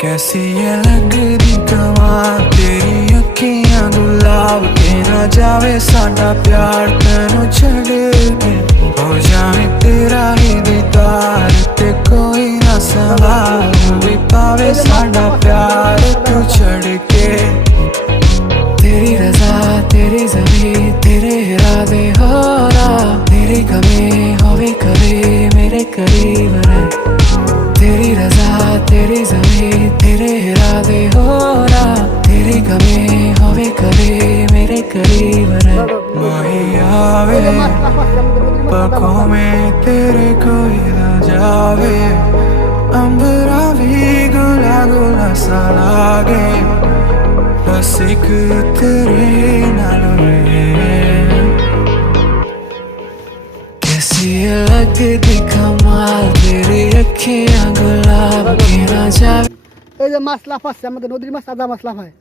कैसी ये लगदी कमाल तेरी अखियां गुलाब के ना जावे साडा प्यार तेनू छड़ के हो जाए तेरा ही दीदार ते कोई ना संभाल भी पावे साडा प्यार तू छड़ के तेरी रजा तेरी ज़मीं तेरे इरादे हो रहा तेरी कमी होवे कभी मेरे करीब रह तेरी रजा तेरी ज़मीं तेरे इरादे हो रहा तेरी कमी होवे कभी मेरे करीब रह माही आवे पलकों में तेरे कोई ना जावे अंबरा भी गुला गुला सा लागे बस एक तेरे नाल रहे कैसी लगदी कमाल तेरी अखियां गुलाब की ना जावे এই যে মাছ লাফাচ্ছে আমাদের নদীর মাছ আদা মাছ লাফায়